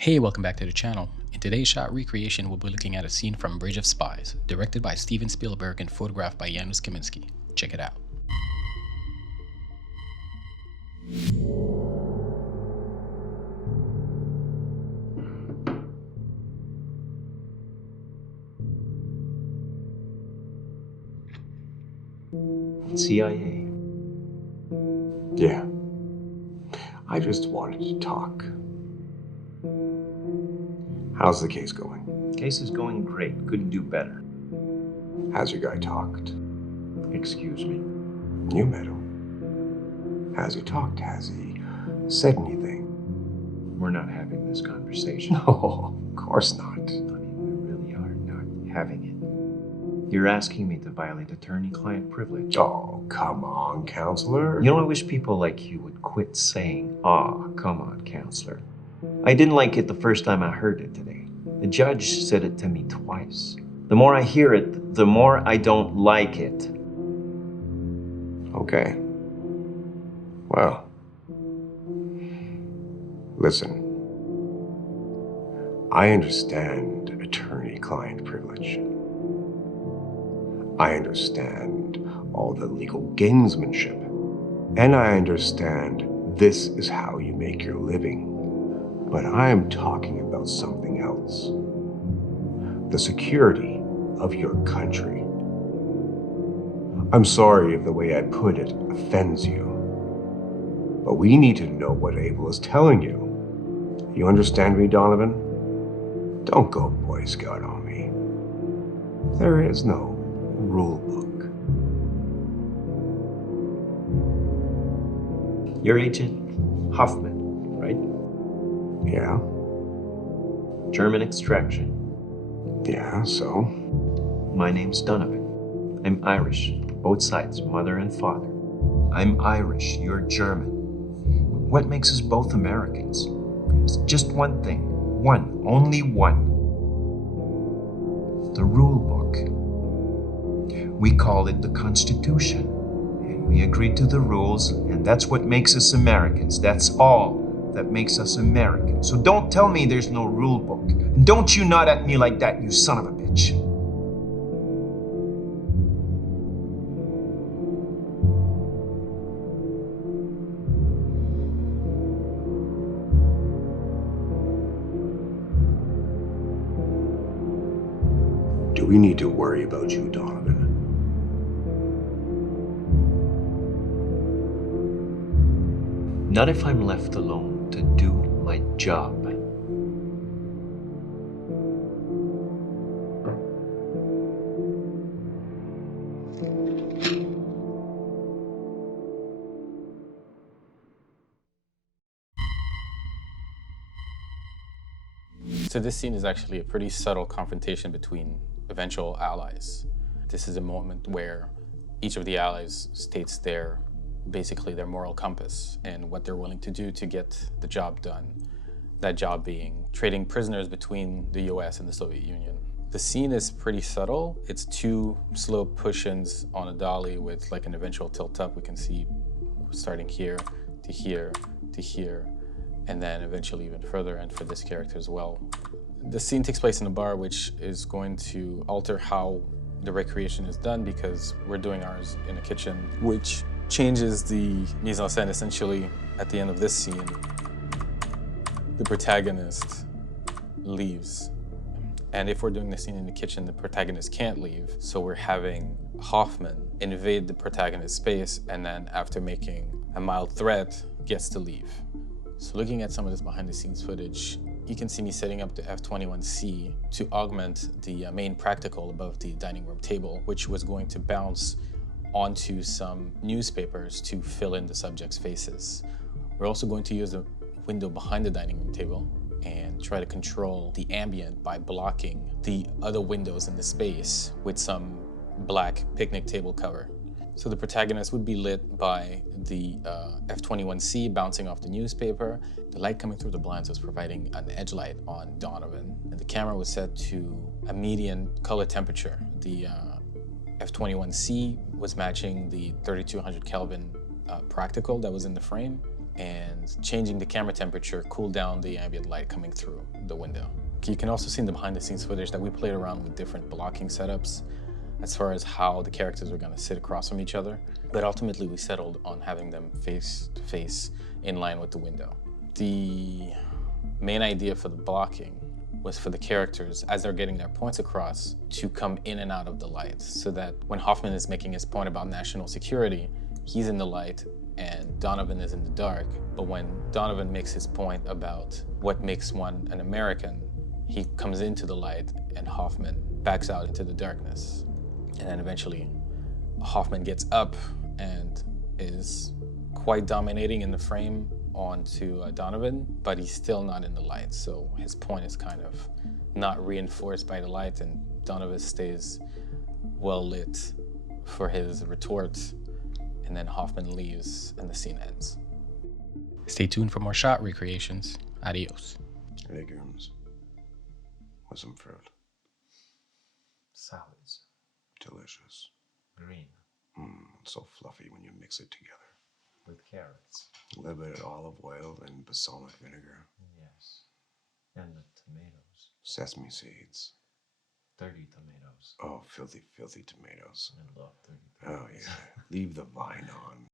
Hey, welcome back to the channel. In today's shot recreation, we'll be looking at a scene from Bridge of Spies, directed by Steven Spielberg and photographed by Janusz Kaminski. Check it out. CIA. Yeah. I just wanted to talk. How's the case going? Case is going great. Couldn't do better. Has your guy talked? Excuse me. You met him. Has he talked? Has he said anything? We're not having this conversation. No, of course not. I mean, we really are not having it. You're asking me to violate attorney-client privilege. Oh, come on, counselor. You know, I wish people like you would quit saying, "Aw, come on, counselor." I didn't like it the first time I heard it today. The judge said it to me twice. The more I hear it, the more I don't like it. Okay. Well, listen. I understand attorney-client privilege. I understand all the legal gamesmanship. And I understand this is how you make your living. But I am talking about something else. The security of your country. I'm sorry if the way I put it offends you. But we need to know what Abel is telling you. You understand me, Donovan? Don't go Boy Scout on me. There is no rule book. You're Agent Hoffman, right? Yeah? German extraction. Yeah, so? My name's Donovan. I'm Irish, both sides, mother and father. I'm Irish, you're German. What makes us both Americans? It's just one thing. One, only one. The rule book. We call it the Constitution. And we agree to the rules, and that's what makes us Americans. That's all that makes us Americans. So don't tell me there's no rule book. And don't you nod at me like that, you son of a bitch. Do we need to worry about you, Donovan? Not if I'm left alone to do my job. So this scene is actually a pretty subtle confrontation between eventual allies. This is a moment where each of the allies states basically their moral compass and what they're willing to do to get the job done. That job being trading prisoners between the US and the Soviet Union. The scene is pretty subtle. It's two slow push-ins on a dolly with like an eventual tilt up. We can see starting here to here to here, and then eventually even further, and for this character as well. The scene takes place in a bar, which is going to alter how the recreation is done because we're doing ours in a kitchen, which changes the mise-en-scène essentially. At the end of this scene, the protagonist leaves. And if we're doing the scene in the kitchen, the protagonist can't leave. So we're having Hoffman invade the protagonist's space, and then after making a mild threat, gets to leave. So looking at some of this behind the scenes footage, you can see me setting up the F-21C to augment the main practical above the dining room table, which was going to bounce onto some newspapers to fill in the subject's faces. We're also going to use a window behind the dining room table and try to control the ambient by blocking the other windows in the space with some black picnic table cover. So the protagonist would be lit by the F-21C bouncing off the newspaper. The light coming through the blinds was providing an edge light on Donovan. And the camera was set to a median color temperature. The F-21C was matching the 3200 Kelvin practical that was in the frame. and changing the camera temperature cooled down the ambient light coming through the window. You can also see in the behind the scenes footage that we played around with different blocking setups as far as how the characters were going to sit across from each other. But ultimately we settled on having them face to face in line with the window. The main idea for the blocking was for the characters, as they're getting their points across, to come in and out of the light, so that when Hoffman is making his point about national security, he's in the light and Donovan is in the dark. But when Donovan makes his point about what makes one an American, he comes into the light and Hoffman backs out into the darkness. And then eventually Hoffman gets up and is quite dominating in the frame onto Donovan, but he's still not in the light. So his point is kind of not reinforced by the light, and Donovan stays well lit for his retort, and then Hoffman leaves and the scene ends. Stay tuned for more shot recreations. Adios. Legumes. With some fruit. Salads. Delicious. Green. It's so fluffy when you mix it together. With carrots. A little bit of olive oil and balsamic vinegar. Yes. And the tomatoes. Sesame seeds. 30 tomatoes. Oh, filthy, filthy tomatoes. I love 30 tomatoes. Oh, yeah. Leave the vine on.